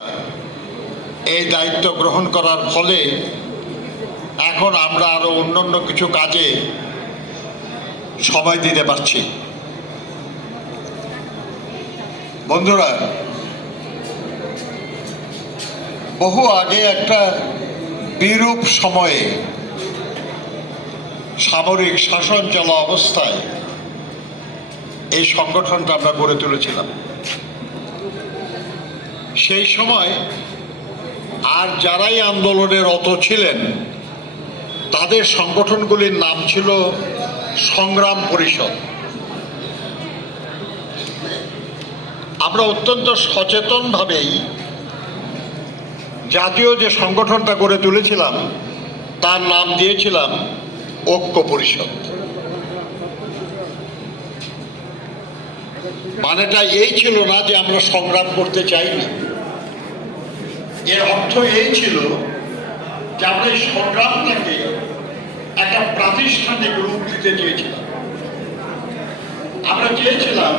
এই দায়িত্ব গ্রহণ করার ফলে এখন আমরা আরো অন্যান্য কিছু কাজে সময় দিতে পারছি। বন্ধুরা, বহু আগে একটা বিরূপ সময়ে সামরিক শাসন চলা অবস্থায় এই সংগঠনটা আমরা গড়ে তুলেছিলাম। সেই সময় আর যারাই আন্দোলনে রত ছিলেন তাদের সংগঠনগুলির নাম ছিল সংগ্রাম পরিষদ। আমরা অত্যন্ত সচেতনভাবেই জাতীয় যে সংগঠনটা গড়ে তুলেছিলাম তার নাম দিয়েছিলাম ঐক্য পরিষদ। মানেটা এই ছিল না যে আমরা সংগ্রাম করতে চাইনি, এর অর্থ এই ছিল যে আমরা এই সংগ্রামটাকে একটা প্রাতিষ্ঠানিক রূপ দিতে চেয়েছিলাম। আমরা চেয়েছিলাম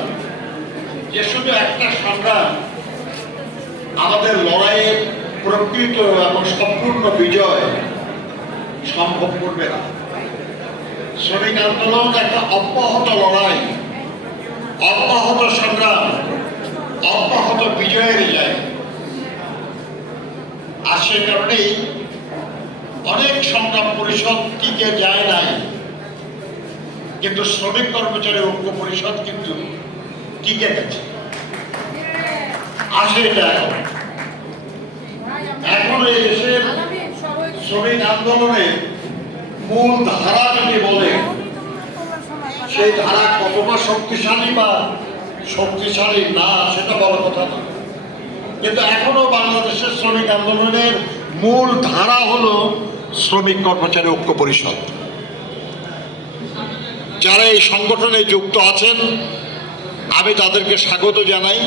যে শুধু একটা সংগ্রাম আমাদের লড়াইয়ের প্রকৃত এবং সম্পূর্ণ বিজয় সম্ভব করবে না। শ্রমিক আন্দোলন একটা অব্যাহত লড়াই, অব্যাহত সংগ্রাম, অব্যাহত বিজয়ের জায়গা। আর সে কারণেই অনেক সংগ্রাম পরিষদ টিকে যায় নাই, কিন্তু শ্রমিক কর্মচারী ঐক্য পরিষদ কিন্তু টিকে গেছে, আসে যায়। এখন এই দেশের শ্রমিক আন্দোলনের মূল ধারা যদি বলে, সেই ধারা কতটা শক্তিশালী বা শক্তিশালী না সেটা বড় কথা না, কিন্তু এখনো বাংলাদেশের শ্রমিক আন্দোলনের মূল ধারা হলো শ্রমিক কর্মচারী ঐক্য পরিষদ। যারা এই সংগঠনে যুক্ত আছেন আমি তাদেরকে স্বাগত জানাই,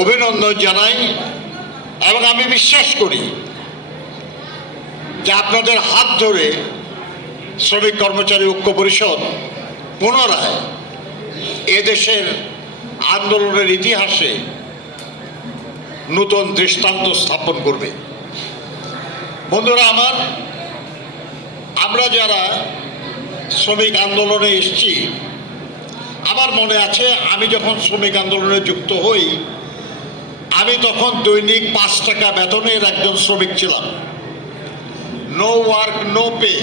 অভিনন্দন জানাই, এবং আমি বিশ্বাস করি যে আপনাদের হাত ধরে শ্রমিক কর্মচারী ঐক্য পরিষদ পুনরায় এদেশের আন্দোলনের ইতিহাসে নতুন দৃষ্টান্ত স্থাপন করবে। বন্ধুরা আমার, আমরা যারা শ্রমিক আন্দোলনে এসেছি, আমার মনে আছে আমি যখন শ্রমিক আন্দোলনে যুক্ত হই আমি তখন দৈনিক 5 টাকা বেতনের একজন শ্রমিক ছিলাম। No work no pay,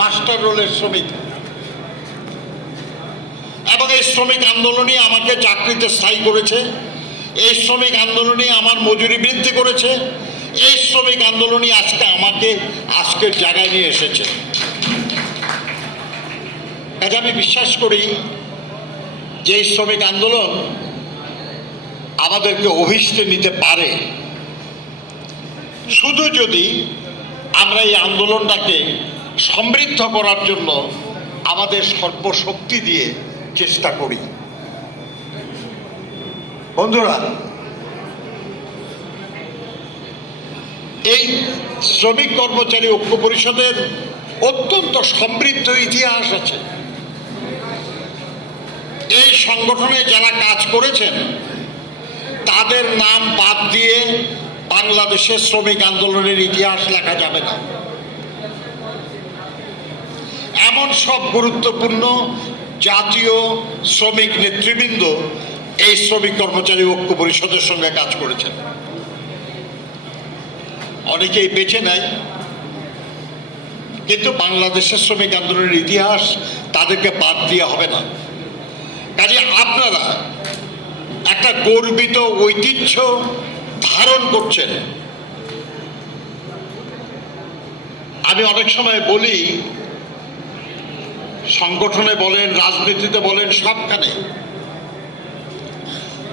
master রোলের শ্রমিক। এবং এই শ্রমিক আন্দোলনই আমাকে চাকরিতে স্থায়ী করেছে, এই শ্রমিক আন্দোলনই আমার মজুরি বৃদ্ধি করেছে, এই শ্রমিক আন্দোলনই আজকে আমাকে আজকের জায়গায় নিয়ে এসেছে। কাজে আমি বিশ্বাস করি যে এই শ্রমিক আন্দোলন আমাদেরকে অভিষ্টে নিতে পারে, শুধু যদি আমরা এই আন্দোলনটাকে সমৃদ্ধ করার জন্য আমাদের সর্বশক্তি দিয়ে চেষ্টা করি। বন্ধুরা, এই শ্রমিক কর্মচারী ঐক্য পরিষদের অত্যন্ত সমৃদ্ধ ইতিহাস আছে। এই সংগঠনে যারা কাজ করেছেন তাদের নাম বাদ দিয়ে বাংলাদেশের শ্রমিক আন্দোলনের ইতিহাস লেখা যাবে না। এমন সব গুরুত্বপূর্ণ জাতীয় শ্রমিক নেতৃবৃন্দ এই শ্রমিক কর্মচারী ঐক্য পরিষদের সঙ্গে কাজ করেছেন। অনেকেই বেঁচে নাই, কিন্তু বাংলাদেশের শ্রমিক আন্দোলনের ইতিহাস তাদেরকে বাদ দিয়ে হবে না। কাজে আপনারা একটা গর্বিত ঐতিহ্য ধারণ করছেন। আমি অনেক সময় বলি, সংগঠনে বলেন, রাজনীতিতে বলেন, সবখানে,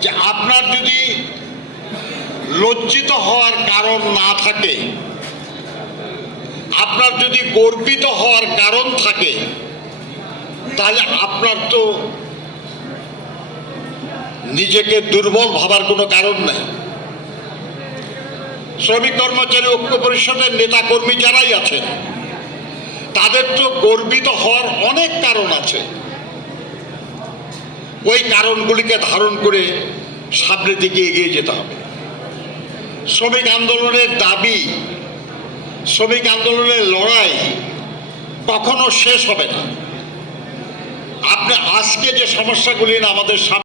যে আপনার যদি লজ্জিত হওয়ার কারণ না থাকে, আপনার যদি গর্বিত হওয়ার কারণ থাকে, তাহলে আপনার তো নিজেকে দুর্বল ভাবার কোনো কারণ নেই। শ্রমিক কর্মচারী ঐক্য পরিষদের নেতা কর্মী যারাই আছেন তাদের তো গর্বিত হওয়ার অনেক কারণ আছে। ওই কারণগুলিকে ধারণ করে সামনের দিকে এগিয়ে যেতে হবে। শ্রমিক আন্দোলনের দাবি, শ্রমিক আন্দোলনের লড়াই কখনো শেষ হবে না। আপনি আজকে যে সমস্যাগুলি আমাদের সামনে